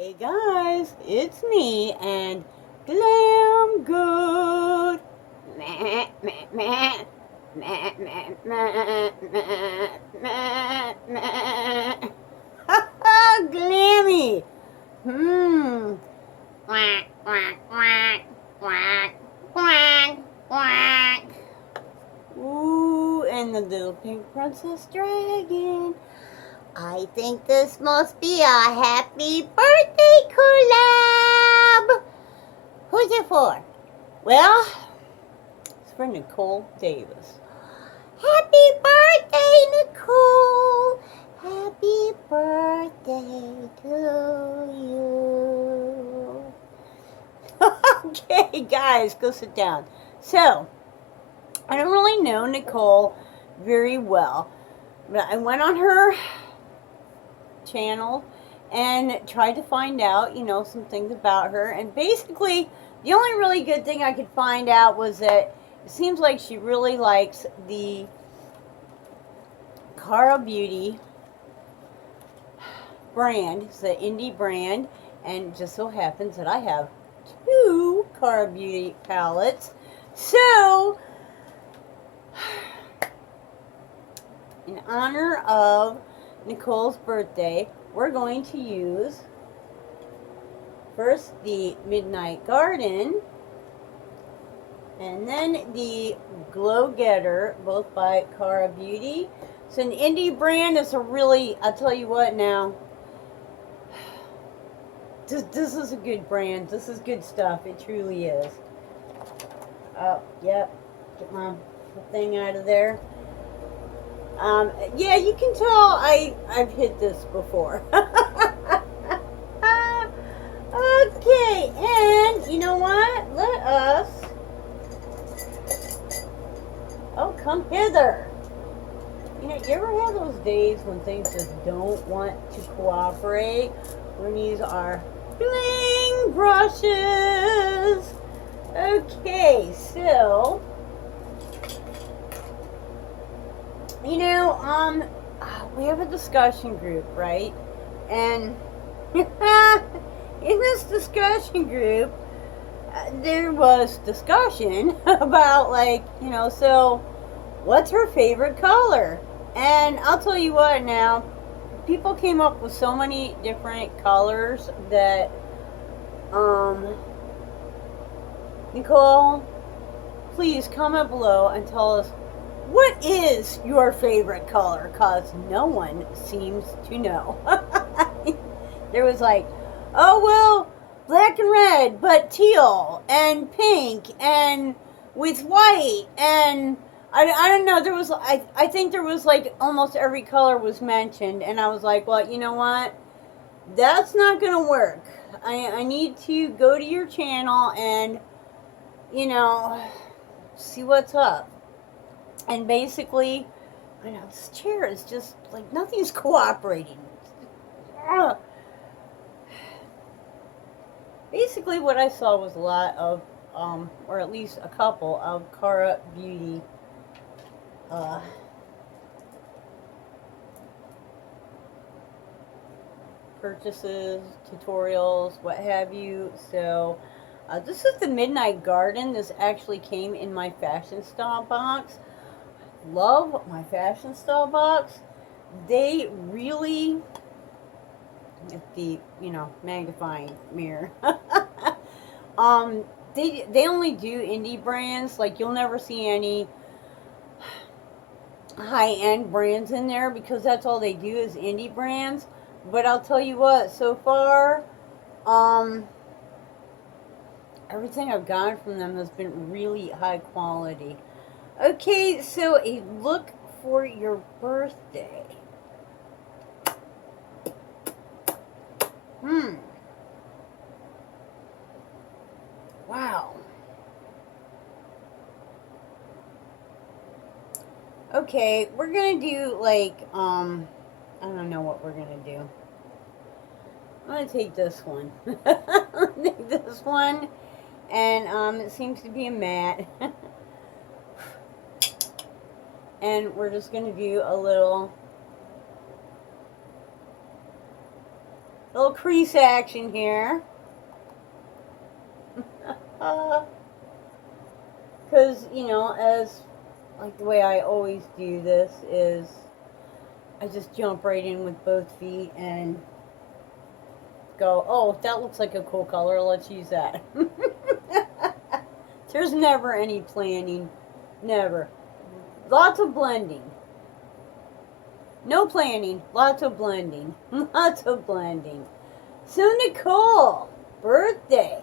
Hey guys, it's me and Glam Goat. Meh, meh, meh. Meh, meh, meh, meh, meh, meh. Ha ha, Glammy. Quack, quack, quack, quack, quack, quack. Ooh, and the little pink princess dragon. I think this must be a happy birthday collab. Who's it for? Well, it's for Nicolle Davis. Happy birthday, Nicolle. Happy birthday to you. Okay, guys, go sit down. So, I don't really know Nicolle very well, but I went on her channel and tried to find out, some things about her. And basically, the only really good thing I could find out was that it seems like she really likes the Cara Beauty brand. It's the indie brand, and it just so happens that I have two Cara Beauty palettes. So, in honor of Nicolle's birthday, we're going to use first the Midnight Garden and then the Glow Getter, both by Cara Beauty. It's an indie brand. It's a really, I'll tell you what now, this is a good brand. This is good stuff. It truly is. Oh, yep. Get my thing out of there. Yeah, you can tell I've hit this before. Okay, and you know what? Let us... Oh, come hither. You ever have those days when things just don't want to cooperate? We're going to use our bling brushes. Okay, so... we have a discussion group, right? And in this discussion group, there was discussion about, so what's her favorite color? And I'll tell you what now, people came up with so many different colors that, Nicolle, please comment below and tell us, what is your favorite color? Because no one seems to know. There was like, oh, well, black and red, but teal and pink and with white. And I don't know. There was, I think there was like almost every color was mentioned. And I was like, well, you know what? That's not going to work. I need to go to your channel and, see what's up. And basically, I know this chair is just like nothing's cooperating. Basically, what I saw was a lot of, or at least a couple of Cara Beauty purchases, tutorials, what have you. So, this is the Midnight Garden. This actually came in my fashion style box. Love my fashion style box. They really, at the magnifying mirror, they only do indie brands. Like, you'll never see any high-end brands in there because that's all they do is indie brands. But I'll tell you what, so far, everything I've gotten from them has been really high quality. Okay, so a look for your birthday. Wow. Okay, we're gonna do like, I don't know what we're gonna do. I'm gonna take this one. Take this one, and it seems to be a matte. And we're just going to do a little crease action here. Because, you know, as, like, the way I always do this is I just jump right in with both feet and go, oh, that looks like a cool color, let's use that. There's never any planning. Never. Lots of blending. No planning. Lots of blending. Lots of blending. So, Nicolle, birthday.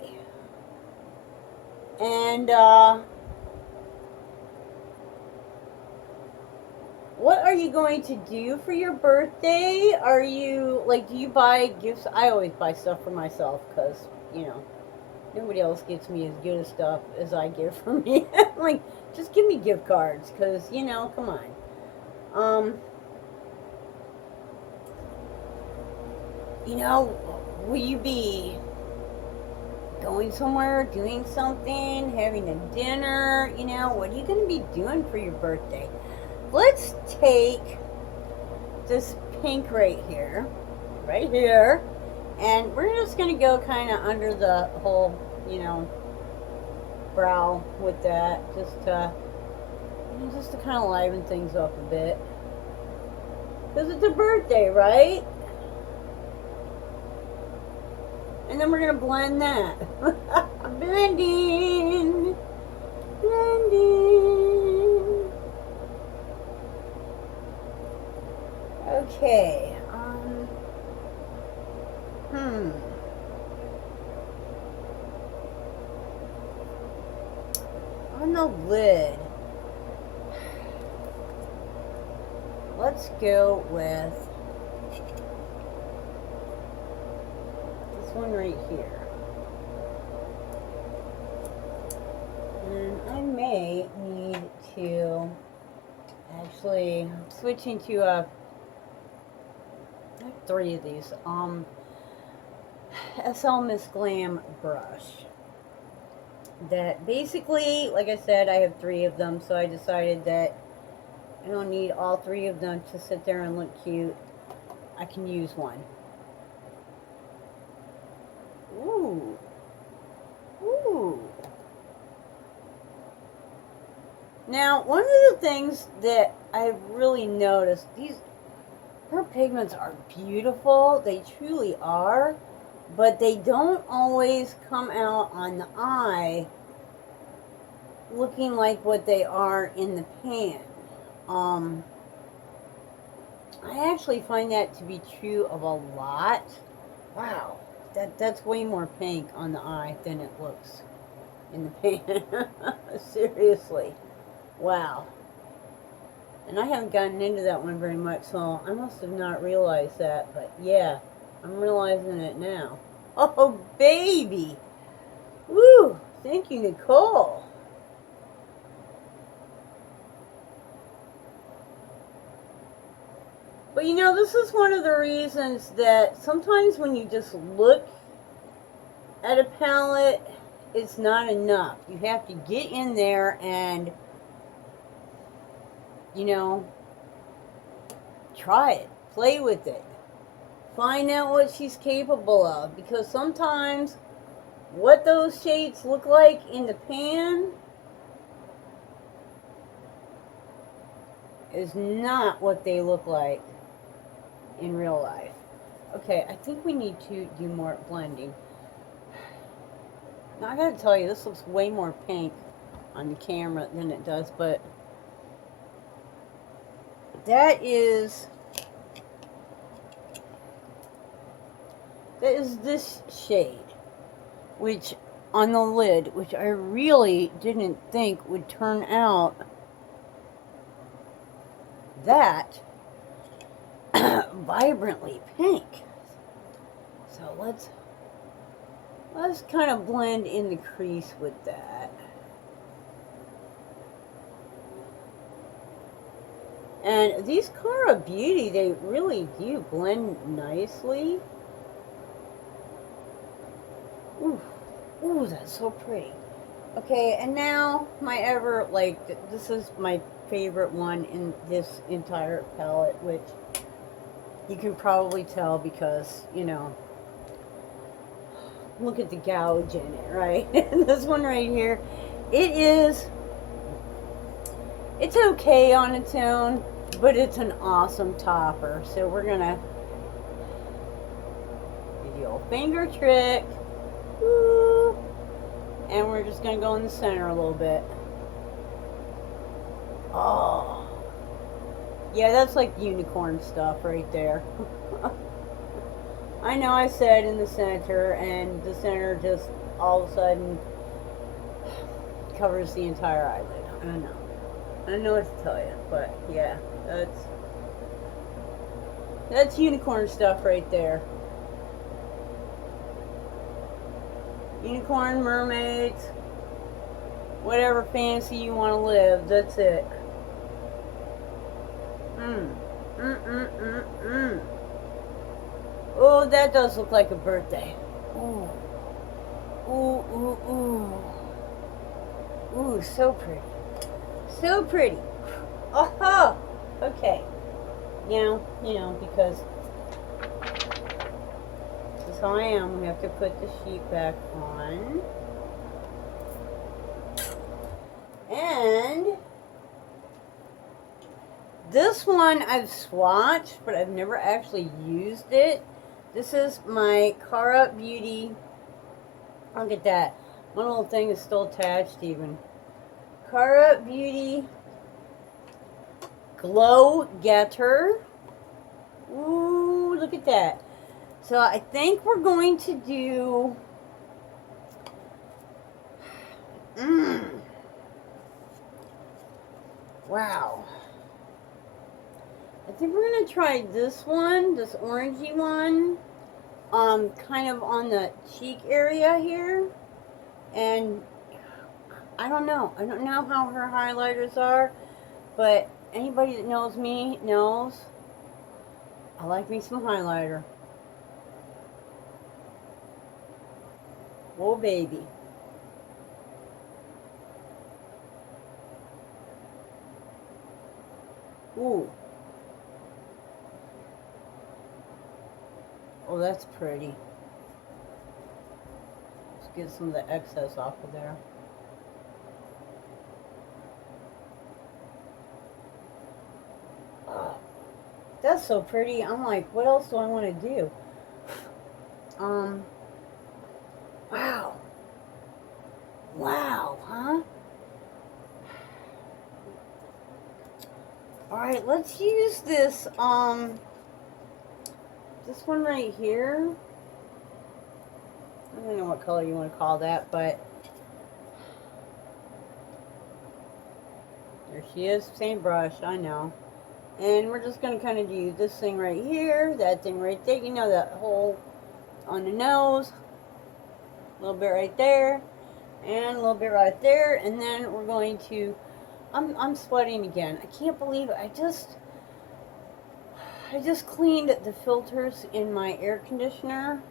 And, what are you going to do for your birthday? Are you, like, do you buy gifts? I always buy stuff for myself because, you know, nobody else gets me as good a stuff as I get for me. Like, just give me gift cards because, you know, come on. You know, will you be going somewhere, doing something, having a dinner? You know, what are you going to be doing for your birthday? Let's take this pink right here, and we're just going to go kind of under the whole, you know, brow with that, just to kind of liven things up a bit. Because it's a birthday, right? And then we're going to blend that. Blending. Blending. Okay. On the lid, let's go with this one right here. And I may need to actually switch into I have 3 of these. SL Miss Glam brush. That basically, like I said, I have 3 of them, so I decided that I don't need all 3 of them to sit there and look cute. I can use one. Ooh. Ooh. Now, one of the things that I've really noticed, her pigments are beautiful. They truly are. But they don't always come out on the eye looking like what they are in the pan. I actually find that to be true of a lot. Wow, that's way more pink on the eye than it looks in the pan. Seriously. Wow. And I haven't gotten into that one very much, so I must have not realized that. But yeah, I'm realizing it now. Oh, baby. Woo. Thank you, Nicolle. But you know, this is one of the reasons that sometimes when you just look at a palette, it's not enough. You have to get in there and, you know, try it. Play with it. Find out what she's capable of, because sometimes what those shades look like in the pan is not what they look like in real life. Okay, I think we need to do more blending. Now I gotta tell you, this looks way more pink on the camera than it does, but that is this shade, which on the lid, which I really didn't think would turn out that vibrantly pink. So let's kind of blend in the crease with that. And these Cara Beauty, they really do blend nicely. Ooh, ooh, that's so pretty. Okay, and now my this is my favorite one in this entire palette, which you can probably tell because, you know, look at the gouge in it, right? This one right here, it's okay on its own, but it's an awesome topper. So we're gonna do the old finger trick. Woo. And we're just gonna go in the center a little bit. Oh. Yeah, that's like unicorn stuff right there. I know I said in the center, and the center just all of a sudden covers the entire eyelid. I don't know. I don't know what to tell you, but yeah, that's unicorn stuff right there. Unicorn, mermaids, whatever fantasy you want to live, that's it. Oh, that does look like a birthday. Ooh. Ooh, ooh, ooh. Ooh, so pretty. So pretty. Oh, okay. You know, because that's how I am. We have to put the sheet back on. And this one I've swatched, but I've never actually used it. This is my Collab Beauty. Look at that. One little thing is still attached even. Collab Beauty Glow Getter. Ooh, look at that. So I think we're going to do... Wow. I think we're going to try this one, this orangey one, kind of on the cheek area here. And I don't know how her highlighters are, but anybody that knows me knows I like me some highlighter. Whoa, baby. Ooh. Oh, that's pretty. Let's get some of the excess off of there. Oh, that's so pretty. I'm like, what else do I want to do? Wow. Wow, huh? Alright, let's use this, this one right here. I don't know what color you want to call that, but there she is, same brush, I know. And we're just going to kind of do this thing right here, that thing right there, you know, that hole on the nose, a little bit right there, and a little bit right there, and then we're going to, I'm sweating again. I can't believe it. I just cleaned the filters in my air conditioner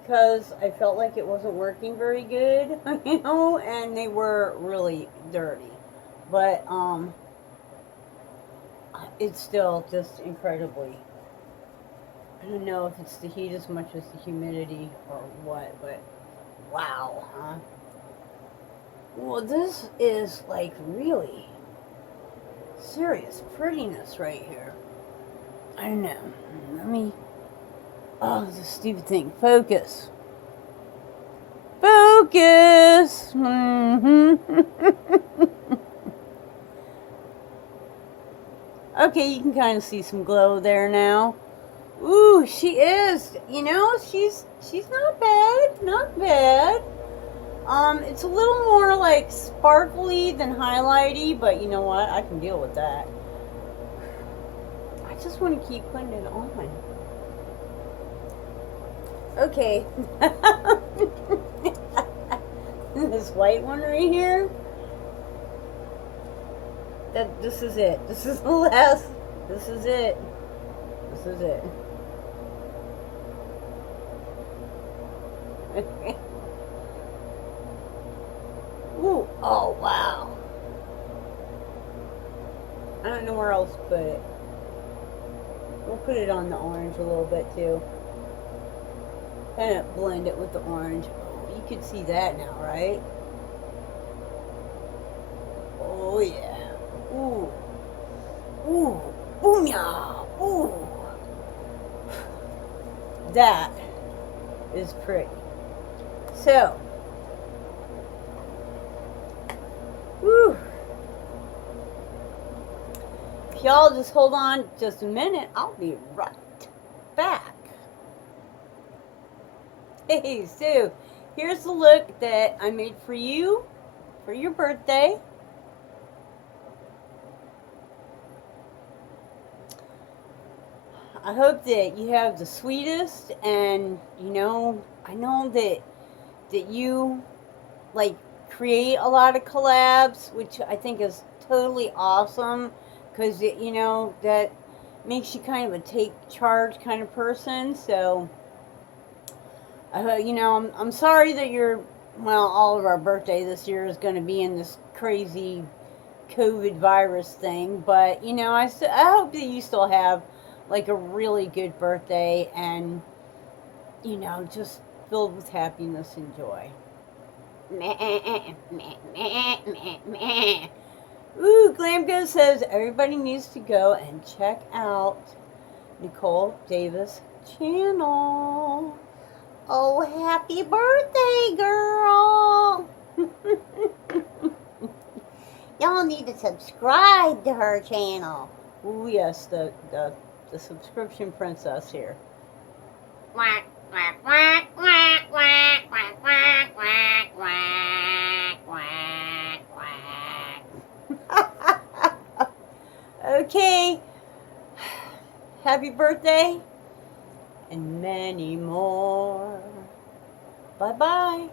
because I felt like it wasn't working very good, you know, and they were really dirty. But it's still just incredibly, I don't know if it's the heat as much as the humidity or what, but wow, huh? Well, this is like really serious prettiness right here. I don't know. Let me... Oh, this stupid thing. Focus. Focus! Okay, you can kind of see some glow there now. Ooh, she is. You know, she's not bad. Not bad. It's a little more like sparkly than highlighty, but you know what? I can deal with that. I just want to keep putting it on. Okay. This white one right here. This is it. This is the last. This is it. This is it. Ooh, oh wow. I don't know where else to put it. We'll put it on the orange a little bit too. kind of blend it with the orange. Oh, you can see that now, right? Oh yeah. Ooh. Ooh. Booyah. Ooh. That is pretty. So, whew. If y'all just hold on just a minute, I'll be right back. Hey, so here's the look that I made for you for your birthday. I hope that you have the sweetest, and I know that you like create a lot of collabs, which I think is totally awesome, because that makes you kind of a take charge kind of person. So I'm sorry that all of our birthday this year is going to be in this crazy COVID virus thing, but I hope that you still have like a really good birthday, and just filled with happiness and joy. Ooh, Glam Goat says everybody needs to go and check out Nicolle Davis' channel. Oh, happy birthday, girl! Y'all need to subscribe to her channel. Ooh, yes, the subscription princess here. Okay. Happy birthday and many more. Bye-bye.